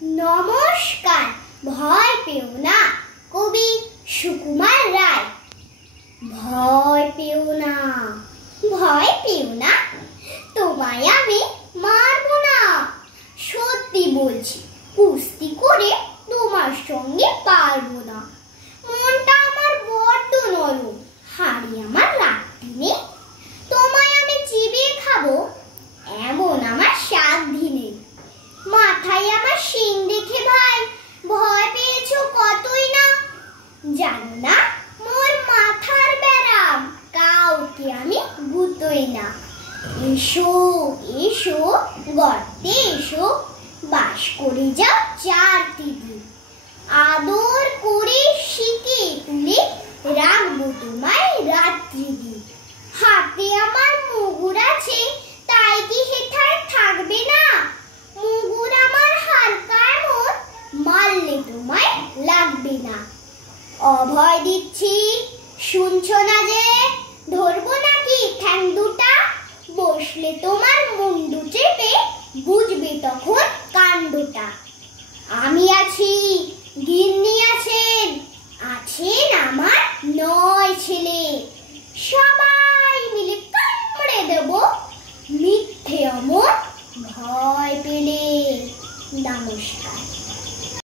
নমস্কার, ভয় পেও না। কবি সুকুমার রায়। ভয় পেও না, ভয় পেও না, তোমায় আমি মারবো না। সত্যি বলছি, কুস্তি করে তোমার সঙ্গে পারবো না। মনটা আমার বড্ড নরম, হাড়ি আমার রাখতে নেই। তোমায় আমি চিবিয়ে খাবো এমন আমার সাধ্য নেই। মাথায় আমার শিং দেখে ভাই ভয় পেয়েছো কতই না। জানো না মোর মাথার ব্যারাম, কাউকে আমি গুতোই না। এসো এসো গর্তে এসো, বাস করে যাও চার দিদি। আদর করে শিখে তুলে রাখবো তোমায় রাত্রি দিন। হাতে আমার মুগুর আছে, তাই কি হেথায় থাকবে না? মুগুর আমার হালকা এমন, মারলে তোমায় লাগবে না। অভয় দিচ্ছি, শুনছো না যে? ধরবো নাকি ঠ্যাং দুটা? বসলে তোমার মুন্ডু চেপে বুঝবে তখন কাণ্ডটা। আমি আছি, গিন্নি আছেন, আছেন আমার 9 ছেলে।